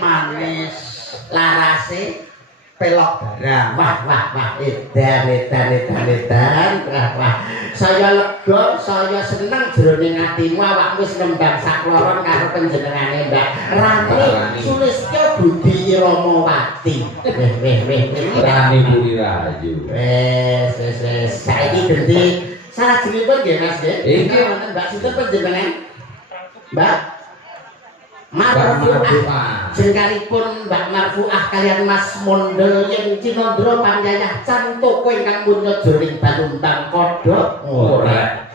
manis larase pelok darah. Wah, edan. Wah. Saya lega, saya seneng jroning atimu awakmu wis nembang sakloron karo panjenengane Mbak Rani Sulistya Budi Iramawati. Rani Budi Rahayu. Saiki ganti salajengipun nggih Mas nggih. Inggih wonten Mbak sinten panjenengan? Mbak Marfuah. Jengkalipun Mbak Marfuah kalian Mas Mondel yang Cinandra Panyayah Can toko ingkang punya joring Baluntang Kodok ora.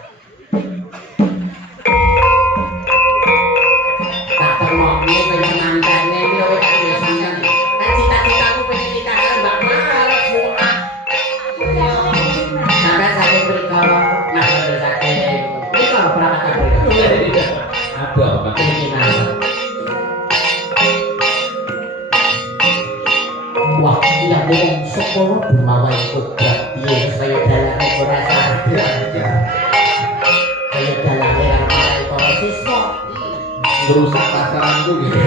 Tak temokne pengen mantene iki kowe tak biasane. Cita-citaku pengen nikah karo Mbak Marfuah. Sampai saking mriko Mas Mondel saking mriko perangkat mriko. Ada apa keinginan? Wah, iya ngomong sekolah bermawai kodrat iya saya dalane ora sadar saya dalane ramai para siswa Merusak pasaranku gitu.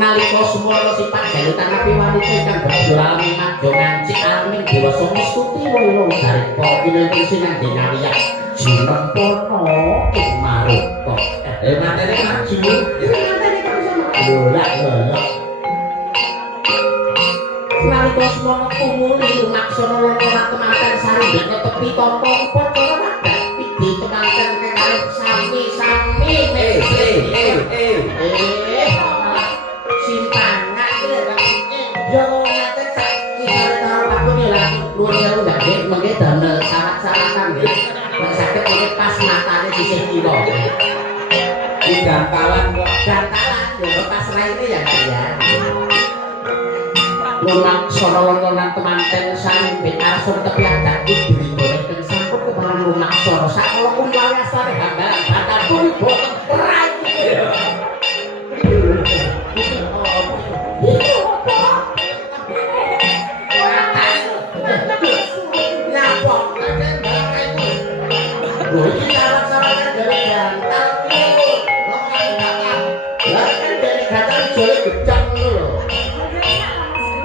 nalika semua sifat jalutan api wanita ingkang berjualan ngajo nganci amin dewasa mistuti loro sariko kinenten sinan denariya jinempono ing maruka Materi maju. materi kok sama lho nalika semono kumuli maksana loro temanten sarindene tepi tompong padha wadah pidi temanten kang sami-sami simpangan yo ngaten sak isore karo aku nilai luwih ndak nggih mengke damel syarat-syaratan nggih nek saged urip pas matane disih kiwa Di gantalan kok. gantalan yo pas raine ya lumak sono-lononan temanten sampe asor tepi adak diberi goreng dan sampun kebalan lumak sono sakala pun wae asare hambalan batal pun boten rai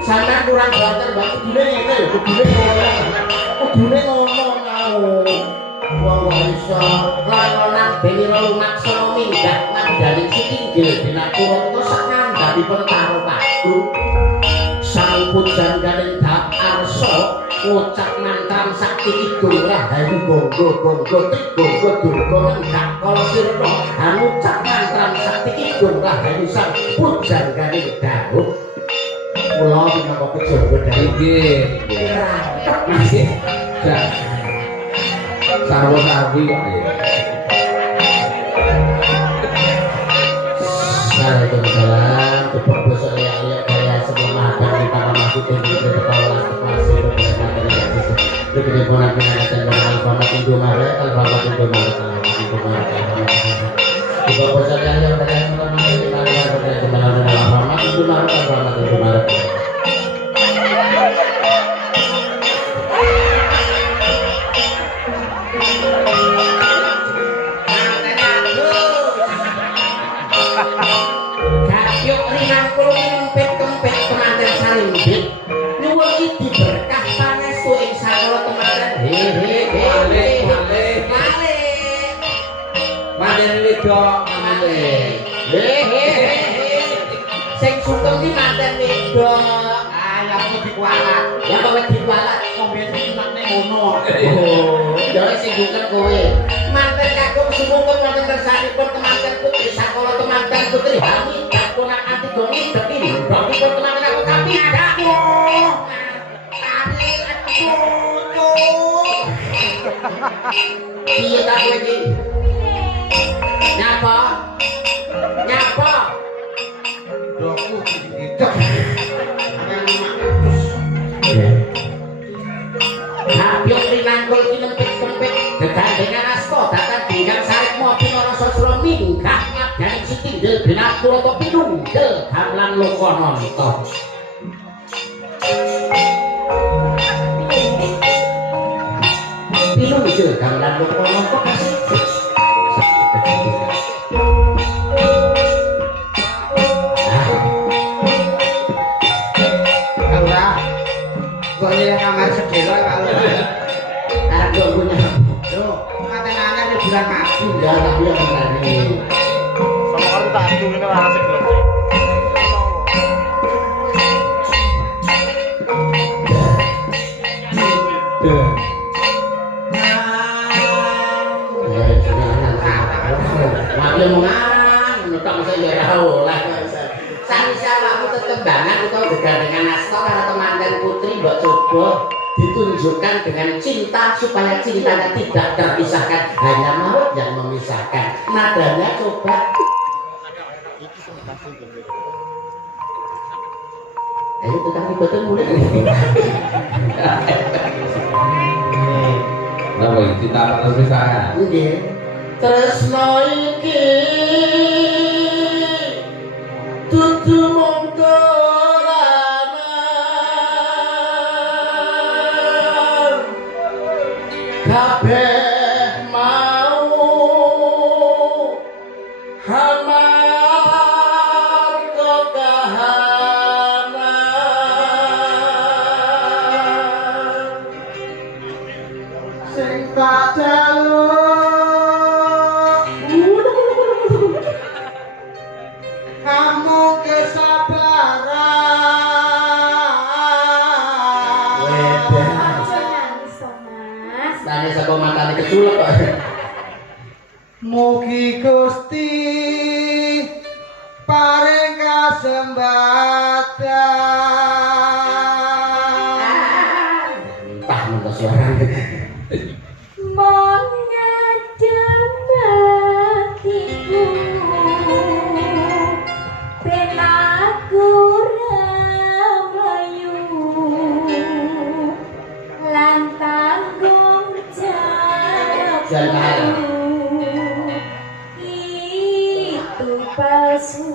sampean kurang banter Mbak kudune ngene lho kudune ngomong mau wong iso lan benira lumaksana minggat madhaning sitinggil dinaturana sak ngandhapipun karo padu sang pujanganing dap arsa ngucap mantra sakti kidul rahayu gonggo trigonggo durga menggak kala sirna ngucap mantra sakti kidul rahayu sang pujanganing dawuh pulau minangka kejaba dari Nggih. Sarwa-sarwi kok ya. Waalaikumsalam. Tepuk basa liya-liya kaya sebelum makan kita ramah putih di kepala masih berbeda dari sisi. Begini ponak pinangatan beralfamat Indomaret, alfamat Indomaret, alfamat Indomaret. Tepuk basa liya-liya kaya sebelum makan kita ramah putih di alfamat Indomaret, alfamat Indomaret. Gabyuk 50 kempet temanten sarimbit nyuwun iki berkah pangestu ing sakala temanten Manten wedok sing sungkem iki manten wedok ya kok dikualat ya kok dikualat ngombe sunatne ngono ya sing sungkem kowe manten kagum sumungkem wonten kersanipun temanten putri sakala temanten putri kami kakunak ati dongi deki bakipun temanten aku tapi adaku piye ta kowe iki Nyapa? Nyapa? Doku itu. Habyong rinangkul kinempit-kempit gegandengan asto datang dinggang sarik mopi nara sosro minggah ngabdaning sitinggel binatur atau pinunggel gamlan loko nonton pinunggel gamlan loko nonton kasih Aura. Kok nyilih kamar sedelo Pak Lurah. arah dua punya Loh, ngaten anak di bulan madu. ya tapi yang berani Sama orang tak turun ini lah asik loh. Wakil mengarang, menurut saya ya tahu lah. Sanisa aku tetembangan atau dengan astor atau mantan putri mbak coba ditunjukkan dengan cinta supaya cintanya tidak terpisahkan, hanya maut yang memisahkan. Nadanya coba. Ayo tukang ribetnya mulai. Napa iki cinta apa terpisah? Nggih. Tresno iki dudu mung dolanan. Kabeh mau hamarga kahanan. Sing tak jaluk kamu kesabaran. Wedan. Aja nangis toh, Mas. Tanya saka matane keculek kok. Mugi Gusti paring kasembatan. Entah mentos suarane. Mon ngadem hatiku, ben aku rahayu, lan tanggung jawabku itu palsu.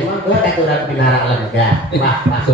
Emang gue katuran pinarak lega. Wah,